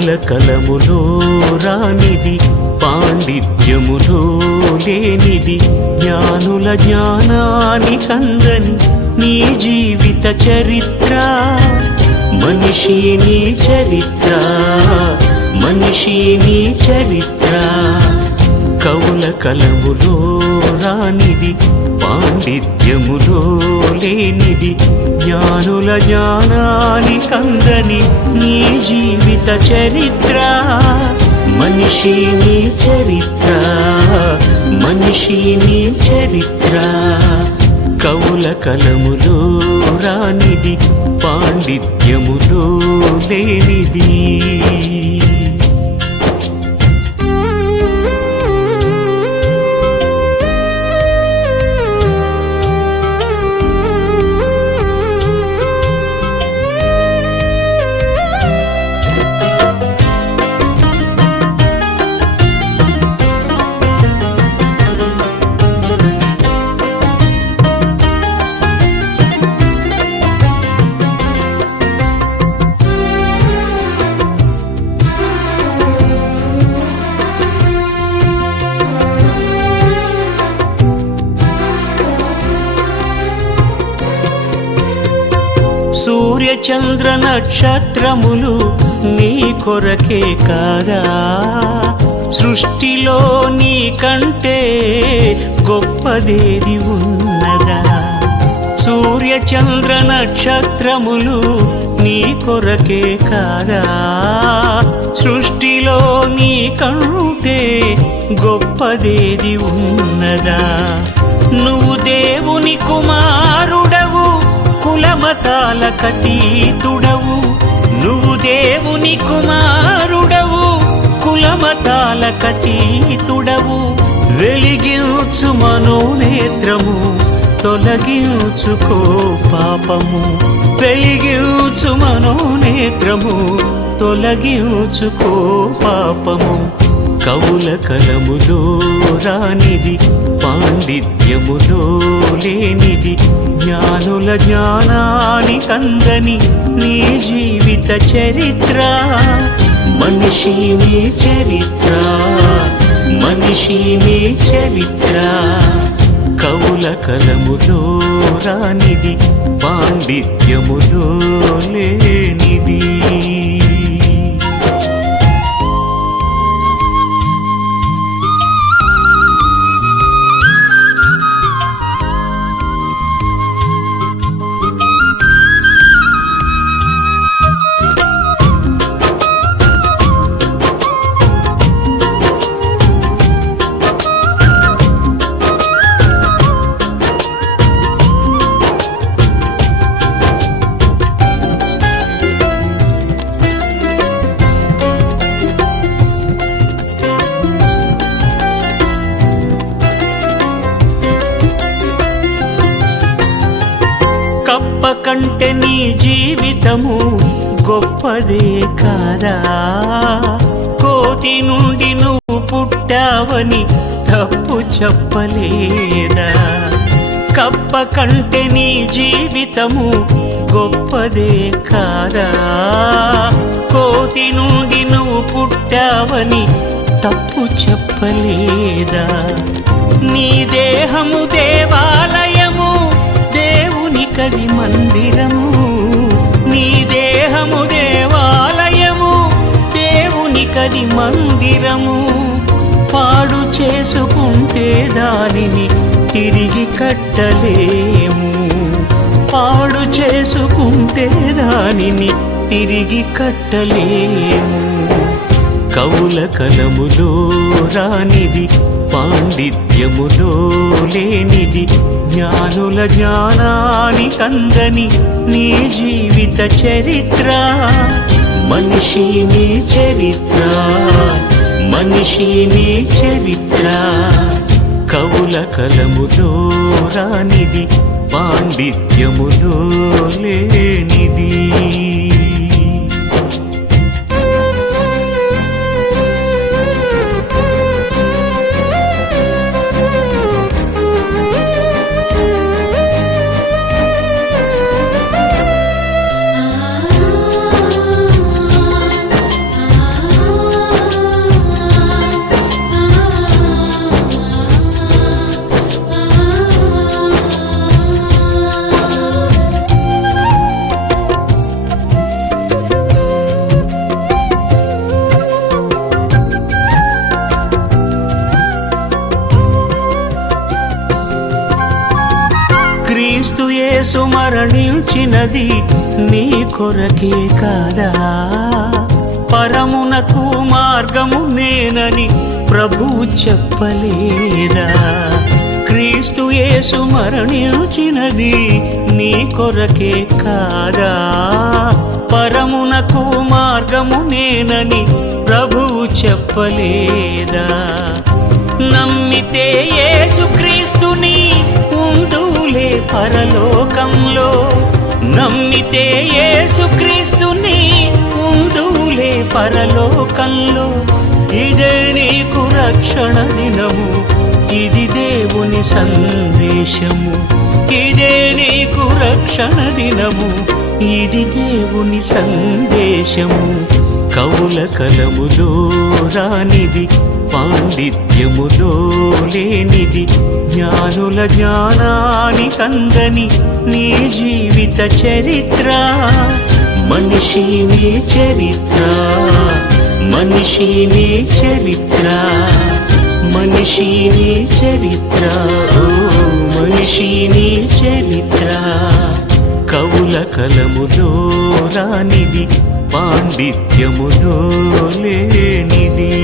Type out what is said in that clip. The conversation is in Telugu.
కవుల కలములో రానిది, పాండిత్యములో లేనిది, జ్ఞానుల జ్ఞానానికందని నీ జీవిత చరిత్ర. మనిషి నీ చరిత్ర, మనిషి నీ చరిత్ర. కవుల కలములో రానిది, పాండిత్యములో లేనిది, జ్ఞానుల జ్ఞానానికందని నీ జీవిత చరిత్ర. మనిషి నీ చరిత్ర, మనిషి నీ చరిత్ర. కవుల కలములో రానిది, పాండిత్యములో లేనిది. సూర్య చంద్ర నక్షత్రములు నీ కొరకే కాదా, సృష్టిలో నీ కంటే గొప్పదేది ఉన్నదా. సూర్య చంద్ర నక్షత్రములు నీ కొరకే కాదా, సృష్టిలో నీ కంటే గొప్పదేది ఉన్నదా. నువ్వు దేవుని కుమారుడవు, కులమతాలకతీతుడవు. నువ్వు దేవుని కుమారుడవు, కులమతాలకతీతుడవు. వెలిగించు మనోనేత్రము, తొలగించుకో పాపము. వెలిగించు మనోనేత్రము, తొలగించుకో పాపము. కవుల కలములో రానిది, పాండిత్యములో లేనిది, జ్ఞానుల జ్ఞానానికందని నీ జీవిత చరిత్ర. మనిషి నీ చరిత్ర, మనిషి నీ చరిత్ర. కవుల కలములో రానిది, పాండిత్యములో లేనిది. కప్ప కంటే నీ జీవితము గొప్పదే కాదా, కోతి నుండి నువ్వు పుట్టావని తప్పు చెప్పలేదా. కప్ప కంటే నీ జీవితము గొప్పదే కాదా, కోతి నుండి నువ్వు పుట్టావని తప్పు చెప్పలేదా. నీ దేహము దేవాలయము, దేవునికది మందిరము. నీ దేహము దేవాలయము, దేవునికది మందిరము. పాడు చేసుకుంటే దానిని తిరిగి కట్టలేము, పాడు చేసుకుంటే దానిని తిరిగి కట్టలేము. కవుల కలములో రానిది, పాండిత్యములో లేనిది, జ్ఞానుల జ్ఞానానికందని నీ జీవిత చరిత్ర. మనిషి నీ చరిత్ర, మనిషి నీ చరిత్ర. కవుల కలములో రానిది, పాండిత్యములో లేనిది. క్రీస్తు యేసు మరణించినది నీ కొరకే కాదా, పరమునకు మార్గము నేనని ప్రభువు చెప్పలేదా. క్రీస్తు యేసు మరణించినది నీ కొరకే కాదా, పరమునకు మార్గము నేనని ప్రభువు చెప్పలేదా. నమ్మితే యేసు క్రీస్తుని ఉందులే పరలోకంలో, నమ్మితే యేసు క్రీస్తుని ఉందులే పరలోకంలో. ఇదే నీకు రక్షణ దినము, ఇది దేవుని సందేశము. ఇదే నీకు రక్షణ దినము, ఇది దేవుని సందేశము. కవుల కలములో రానిది, పాండిత్యములో లేనిది, జ్ఞానుల జ్ఞానానికందని నీ జీవిత చరిత్ర. మనిషి నీ చరిత్ర, మనిషి నీ చరిత్ర, మనిషి నీ చరిత్ర, ఓ మనిషి నీ చరిత్ర. కవుల కలములో రానిది, పాండిత్యములో లేనిది.